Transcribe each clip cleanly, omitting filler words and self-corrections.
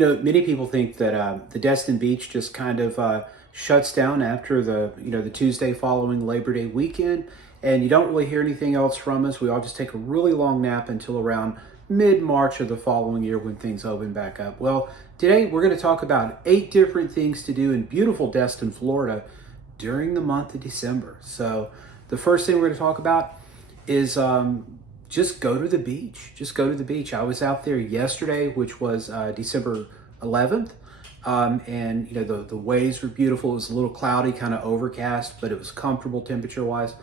Many people think that the Destin Beach just kind of shuts down after the Tuesday following Labor Day weekend, and you don't really hear anything else from us. We all just take a really long nap until around mid-March of the following year when things open back up. Well, today we're going to talk about 8 different things to do in beautiful Destin, Florida during the month of December. So the first thing we're going to talk about is just go to the beach. Just go to the beach. I was out there yesterday, which was December 11th. And the waves were beautiful. It was a little cloudy, kind of overcast, but it was comfortable temperature wise.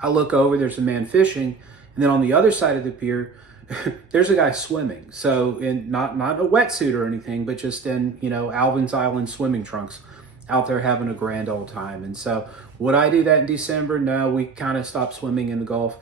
I look over, there's a man fishing, and then on the other side of the pier, there's a guy swimming. So in not a wetsuit or anything, but just in, Alvin's Island swimming trunks out there having a grand old time. And so would I do that in December? No, we kind of stopped swimming in the Gulf,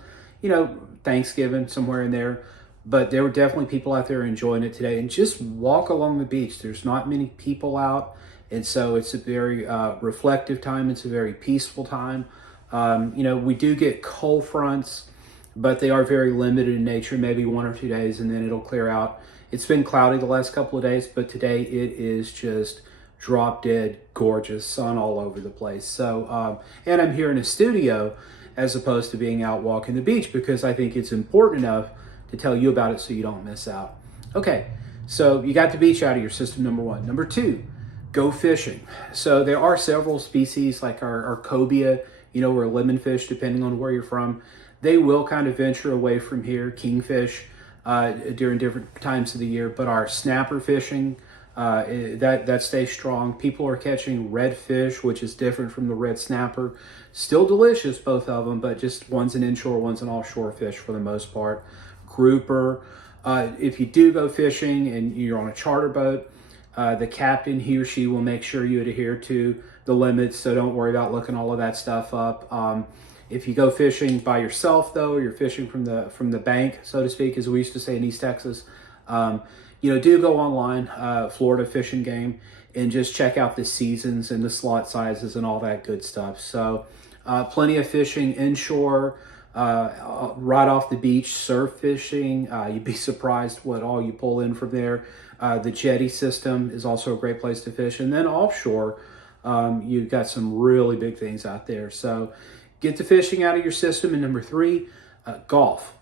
Thanksgiving, somewhere in there. But there were definitely people out there enjoying it today. And just walk along the beach. There's not many people out. And so it's a very reflective time. It's a very peaceful time. We do get cold fronts, but they are very limited in nature, maybe 1 or 2 days, and then it'll clear out. It's been cloudy the last couple of days, but today it is just drop dead gorgeous, sun all over the place. So, and I'm here in a studio as opposed to being out walking the beach because I think it's important enough to tell you about it so you don't miss out. Okay, so you got the beach out of your system, number 1. Number 2, go fishing. So there are several species like our cobia, or lemon fish, depending on where you're from. They will kind of venture away from here, kingfish, during different times of the year. But our snapper fishing, that stays strong. People are catching redfish, which is different from the red snapper. Still delicious, both of them, but just one's an inshore, one's an offshore fish for the most part. Grouper. If you do go fishing and you're on a charter boat, the captain, he or she will make sure you adhere to the limits, so don't worry about looking all of that stuff up. If you go fishing by yourself, though, or you're fishing from the bank, so to speak, as we used to say in East Texas, do go online, Florida Fish and Game, and just check out the seasons and the slot sizes and all that good stuff. So plenty of fishing inshore, right off the beach, surf fishing. You'd be surprised what all you pull in from there. The jetty system is also a great place to fish. And then offshore, you've got some really big things out there. So get the fishing out of your system. And number 3, golf.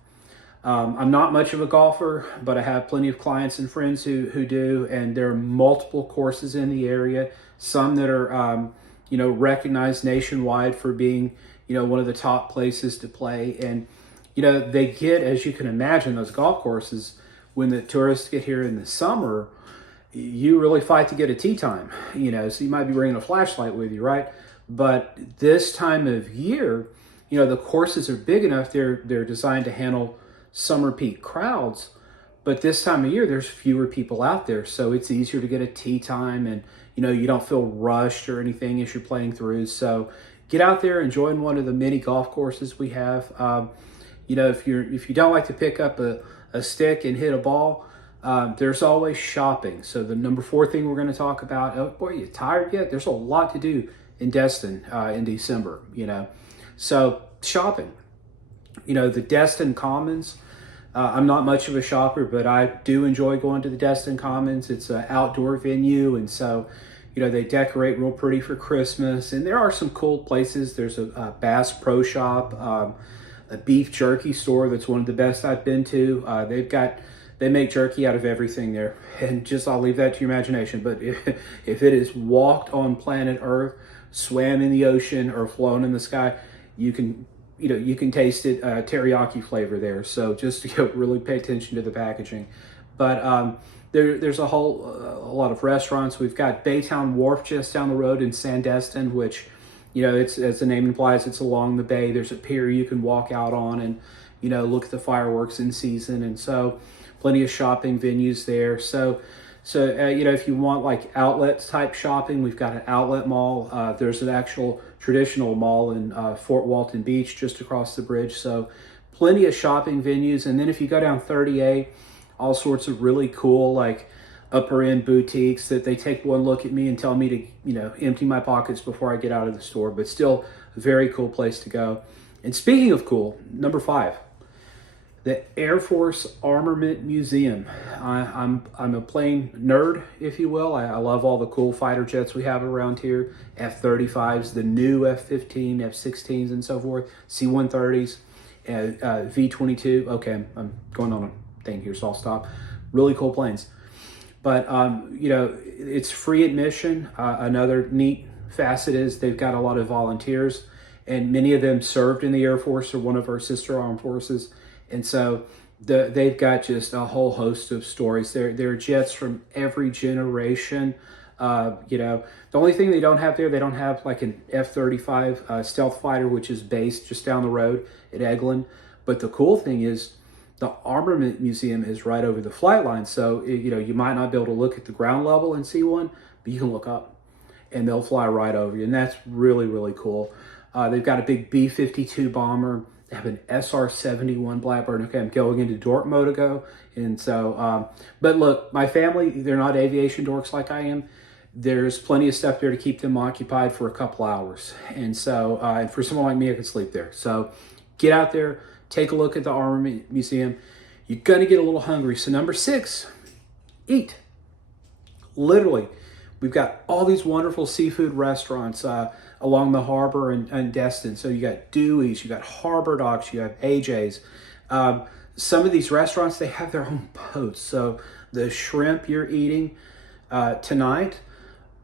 I'm not much of a golfer, but I have plenty of clients and friends who do. And there are multiple courses in the area, some that are, recognized nationwide for being, one of the top places to play. And, they get, as you can imagine, those golf courses, when the tourists get here in the summer, you really fight to get a tee time, so you might be bringing a flashlight with you, right? But this time of year, the courses are big enough, they're designed to handle summer peak crowds, but this time of year, there's fewer people out there, so it's easier to get a tee time, and, you don't feel rushed or anything as you're playing through. So get out there and join one of the many golf courses we have. If you don't like to pick up a stick and hit a ball, there's always shopping. So the number 4 thing we're going to talk about, oh boy, you tired yet? There's a lot to do in Destin in December, So shopping, the Destin Commons, I'm not much of a shopper, but I do enjoy going to the Destin Commons. It's an outdoor venue, and so, they decorate real pretty for Christmas. And there are some cool places. There's a Bass Pro Shop, a beef jerky store that's one of the best I've been to. They make jerky out of everything there, and I'll leave that to your imagination. But if it is walked on planet Earth, swam in the ocean, or flown in the sky, you can taste it, teriyaki flavor there. So just really pay attention to the packaging. But there's a lot of restaurants. We've got Baytown Wharf just down the road in Sandestin, which it's, as the name implies, it's along the bay. There's a pier you can walk out on and look at the fireworks in season, and so plenty of shopping venues there. So if you want like outlet type shopping, we've got an outlet mall. There's an actual traditional mall in Fort Walton Beach just across the bridge. So plenty of shopping venues. And then if you go down 30A, all sorts of really cool like upper end boutiques that they take one look at me and tell me to empty my pockets before I get out of the store. But still a very cool place to go. And speaking of cool, number 5. the Air Force Armament Museum. I'm a plane nerd, if you will. I love all the cool fighter jets we have around here. F-35s, the new F-15, F-16s, and so forth. C-130s, V-22. Okay, I'm going on a thing here, so I'll stop. Really cool planes. But, you know, it's free admission. Another neat facet is they've got a lot of volunteers, and many of them served in the Air Force or one of our sister armed forces. And so they've got just a whole host of stories. There are jets from every generation. You know, the only thing they don't have there, they don't have like an F-35 stealth fighter, which is based just down the road at Eglin. But the cool thing is the Armament Museum is right over the flight line. So, you know, you might not be able to look at the ground level and see one, but you can look up and they'll fly right over you. And that's really, really cool. They've got a big B-52 bomber. They have an SR-71 Blackbird. Okay, I'm going into dork mode to go. And so, but look, my family, they're not aviation dorks like I am. There's plenty of stuff there to keep them occupied for a couple hours. And so, and for someone like me, I could sleep there. So get out there, take a look at the Armament Museum. You're going to get a little hungry. So number 6, eat. Literally, we've got all these wonderful seafood restaurants along the harbor and Destin. So you got Dewey's, you got Harbor Docks, you have AJ's. Some of these restaurants, they have their own boats. So the shrimp you're eating tonight,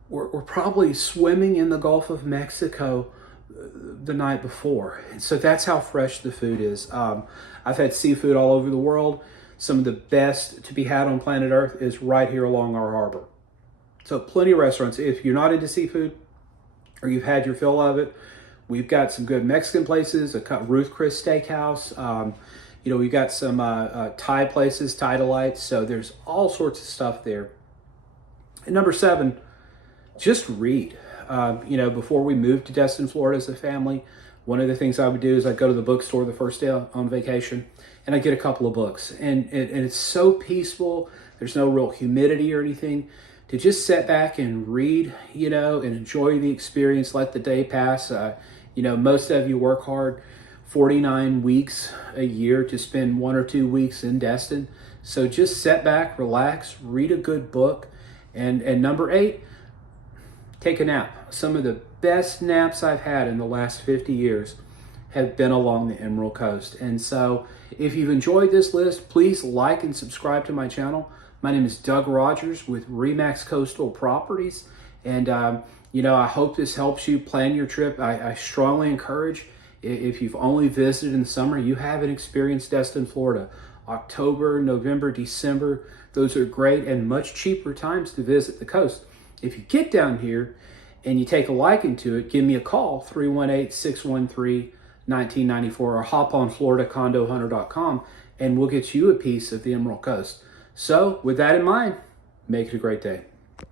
we're probably swimming in the Gulf of Mexico the night before. And so that's how fresh the food is. I've had seafood all over the world. Some of the best to be had on planet Earth is right here along our harbor. So plenty of restaurants. If you're not into seafood or you've had your fill of it, we've got some good Mexican places, Ruth Chris Steakhouse. You know, we've got some Thai places, Thai Delights. So there's all sorts of stuff there. And number 7, just read. You know, before we moved to Destin, Florida as a family, one of the things I would do is I'd go to the bookstore the first day on vacation and I'd get a couple of books. And it's so peaceful. There's no real humidity or anything. To just sit back and read, you know, and enjoy the experience, let the day pass. You know, most of you work hard 49 weeks a year to spend 1 or 2 weeks in Destin. So just sit back, relax, read a good book. And number 8, take a nap. Some of the best naps I've had in the last 50 years have been along the Emerald Coast. And so if you've enjoyed this list, please like and subscribe to my channel. My name is Doug Rogers with Remax Coastal Properties. And, you know, I hope this helps you plan your trip. I strongly encourage, if you've only visited in the summer, you haven't experienced Destin, Florida. October, November, December, those are great and much cheaper times to visit the coast. If you get down here and you take a liking to it, give me a call, 318-613-1994, or hop on FloridaCondoHunter.com, and we'll get you a piece of the Emerald Coast. So with that in mind, make it a great day.